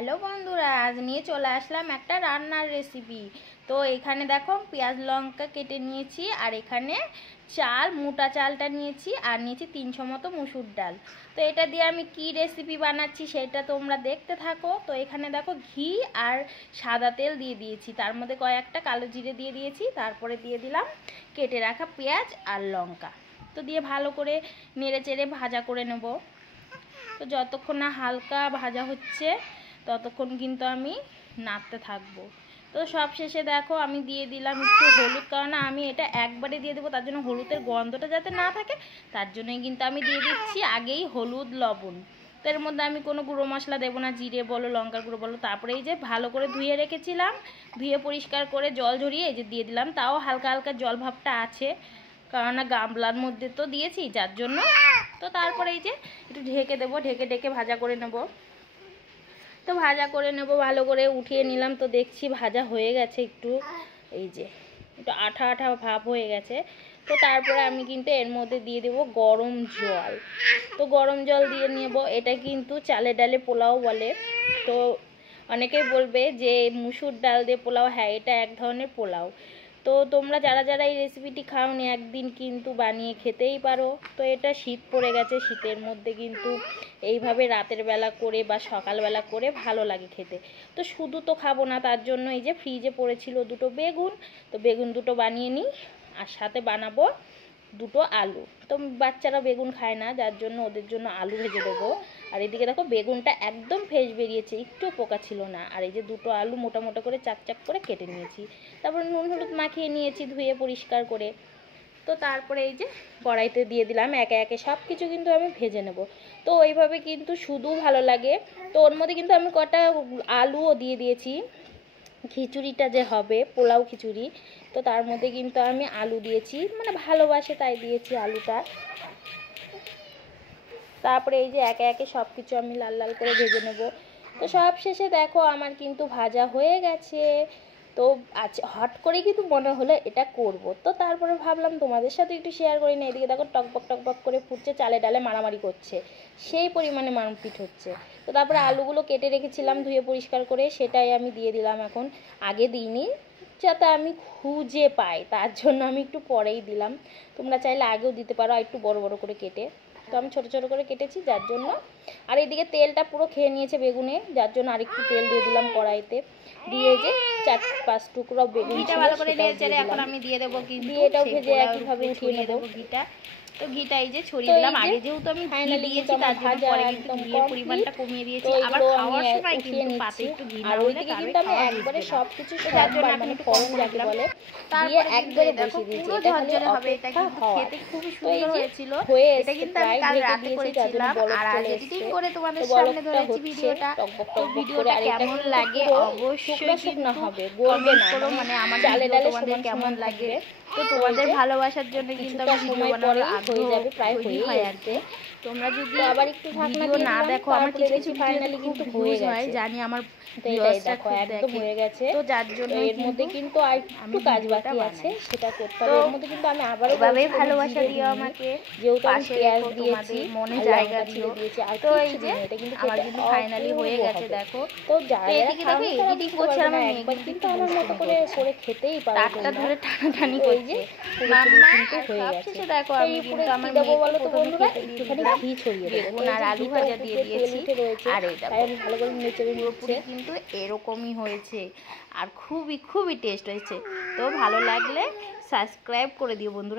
Hello বন্ধুরা, আজ নিয়ে চলে আসলাম একটা রান্নার রেসিপি। তো এখানে দেখো পেঁয়াজ লঙ্কা কেটে নিয়েছি, আর এখানে চাল মোটা চালটা নিয়েছি, আর নিয়েছি 300 মতো মুসুর ডাল। তো এটা দিয়ে আমি কি রেসিপি বানাচ্ছি সেটা তোমরা দেখতে থাকো। তো এখানে দেখো ঘি আর সাদা তেল দিয়ে দিয়েছি, তার মধ্যে কয়েকটা কালো জিরে দিয়ে দিয়েছি, তারপরে দিয়ে দিলাম কেটে রাখা পেঁয়াজ আর লঙ্কা। তো দিয়ে ভালো করে নেড়ে চেড়ে ভাজা করে নেব। তো যতক্ষণ না হালকা ভাজা হচ্ছে ততক্ষণ কিন্তু আমি নাড়তে থাকবো। তো সব শেষে দেখো আমি দিয়ে দিলাম একটু হলুদ, কারণ আমি এটা একবারে দিয়ে দেবো, তার জন্য হলুদের গন্ধটা যাতে না থাকে তার জন্যই কিন্তু আমি দিয়ে দিচ্ছি আগেই হলুদ লবণ। তো এর মধ্যে আমি কোনো গুঁড়ো মশলা দেবো না, জিরে বলো লঙ্কার গুঁড়ো বলো। তারপরে এই যে ভালো করে ধুয়ে রেখেছিলাম, ধুয়ে পরিষ্কার করে জল ঝরিয়ে এই যে দিয়ে দিলাম। তাও হালকা হালকা জল ভাবটা আছে, কারণ গামলার মধ্যে তো দিয়েছি যার জন্য। তো তারপরে এই যে একটু ঢেকে দেবো, ঢেকে ভাজা করে নেব। তো ভাজা করে নেব, ভালো করে উঠিয়ে নিলাম। তো দেখছি ভাজা হয়ে গেছে, একটু এই যে একটু আঠা আঠা ভাব হয়ে গেছে। তো তারপরে আমি কিন্তু এর মধ্যে দিয়ে দেবো গরম জল। তো গরম জল দিয়ে নেব। এটা কিন্তু চালে ডালে পোলাও বলে। তো অনেকেই বলবে যে মুসুর ডাল দিয়ে পোলাও, হ্যাঁ এটা এক ধরনের পোলাও। তো তোমরা যারা যারা এই রেসিপিটি খাওনি একদিন কিন্তু বানিয়ে খেতেই পারো। তো এটা শীত পড়ে গেছে, শীতের মধ্যে কিন্তু এইভাবে রাতের বেলা করে বা সকালবেলা করে ভালো লাগে খেতে। তো শুধু তো খাবো না, তার জন্য এই যে ফ্রিজে পড়েছিল দুটো বেগুন, তো বেগুন দুটো বানিয়ে নিই, আর সাথে বানাবো দুটো আলু। তো বাচ্চারা বেগুন খায় না, যার জন্য ওদের জন্য আলু ভেজে দেবো। আর এদিকে দেখো বেগুনটা একদম ফ্রেশ বেরিয়েছে, একটু পোকা ছিল না। আর এই যে দুটো আলু মোটা মোটা করে চাক চাক করে কেটে নিয়েছি, তারপর নুন হলুদ মাখিয়ে নিয়েছি ধুয়ে পরিষ্কার করে। তো তারপরে এই যে কড়াইতে দিয়ে দিলাম একে একে সব কিছু কিন্তু আমি ভেজে নেব। তো ওইভাবে কিন্তু শুধু ভালো লাগে। তো ওর মধ্যে কিন্তু আমি কটা আলুও দিয়ে দিয়েছি, খিচুড়িটা যে হবে পোলাও খিচুড়ি, তো তার মধ্যে কিন্তু আমি আলু দিয়েছি, মানে ভালোবাসে তাই দিয়েছি আলুটা। তারপরে এই যে একে একে সব কিছু আমি লাল লাল করে ভেজে নেব। তো সব শেষে দেখো আমার কিন্তু ভাজা হয়ে গেছে। তো আচ্ছা হট করে কিন্তু মনে হলো এটা করব, তো তারপরে ভাবলাম তোমাদের সাথে একটু শেয়ার করি না। এদিকে দেখো টকবক করে ফুটছে, চালে ডালে মারামারি করছে, সেই পরিমাণে মারপিট হচ্ছে। তো তারপরে আলুগুলো কেটে রেখেছিলাম ধুয়ে পরিষ্কার করে, সেটাই আমি দিয়ে দিলাম এখন। আগে দিইনি যাতে আমি খুঁজে পাই, তার জন্য আমি একটু পরেই দিলাম। তোমরা চাইলে আগেও দিতে পারো, আর একটু বড় বড় করে কেটে। তো আমি ছোটো ছোটো করে কেটেছি যার জন্য। আর এইদিকে তেলটা পুরো খেয়ে নিয়েছে বেগুনে, যার জন্য আরেকটু তেল দিয়ে দিলাম কড়াইতে। দিয়ে যে 4-5 টুকরো বেগুনটা ভালো করে নিয়েছে, এখন আমি দিয়ে দেবো ঘি, দিয়ে এটাও ভেজে একইভাবে উঠিয়ে নেবো ঘিটা। তো ঘিটা এই যে ছড়িয়ে দিলাম। আগে যেহেতু আমি ঘি দিয়েছি তার জন্য পরে কিন্তু ঘিয়ের পরিমাণটা কমিয়ে দিয়েছি। আবার খাওয়ার সময় কিন্তু পাতে একটু ঘি না হলে কিন্তু আমি একবারে সবকিছু যার জন্য আমি একটু ফোড়ন যাকে বলে দিয়ে একবারে বসিয়ে দিয়েছি। এটা ঝরঝরে হবে, এটা কিন্তু খেতে খুবই সুন্দর হয়েছিল। এটা কিন্তু আমি কাল রাতে করেছিলাম, আর আজ এডিটিং করে তোমাদের সামনে ধরেছি ভিডিওটা। তো ভিডিওটা কেমন লাগে অবশ্যই কিন্তু হবে, কমেন্ট করো, মানে আমার ভিডিও তোমাদের কেমন লাগে। তো তোমাদের ভালোবাসার জন্য কিন্তু আমি ভিডিও বানানোর আগ্রহ প্রায় হয়ে আসবে। তোমরা যদি আবার একটু ভিডিও না দেখো, আমার কিছু কিছু ফাইনালি কিন্তু হয়ে হয় জানি, আমার ভিউয়ার্সটা খুব একদম হয়ে গেছে। তো যার জন্য এর মধ্যে কিন্তু আর একটু কাজ বাকি আছে, সেটা করতে হবে। এর মধ্যে কিন্তু আমি আবার এভাবে ভালোবাসা দিও আমাকে, যেহেতু আমি পেঁয়াজ দিয়েছি, মনে জায়গা দিও। তো এই যে এটা কিন্তু আমার কিন্তু ফাইনালি হয়ে গেছে দেখো। তো যারা এদিকে দেখো এডিটিং করছে, আমি একবার কিন্তু আমার মতো করে খেতেই পারো, টাটকা ধরে টানাটানি করছে মাম্মা কিন্তু হয়ে গেছে। দেখো আমি কিন্তু আমার মেয়েকে বলো তো বন্ধুরা একটুখানি ঘি ছড়িয়ে দেবো, আর আলু ভাজা দিয়ে দিয়েছি। আর এই দেখো আমি ভালো করে নেচে পুরোপুরি কিন্তু এরকমই হয়েছে, আর খুবই খুবই টেস্ট হয়েছে। তো ভালো লাগলে সাবস্ক্রাইব করে দিও বন্ধুরা।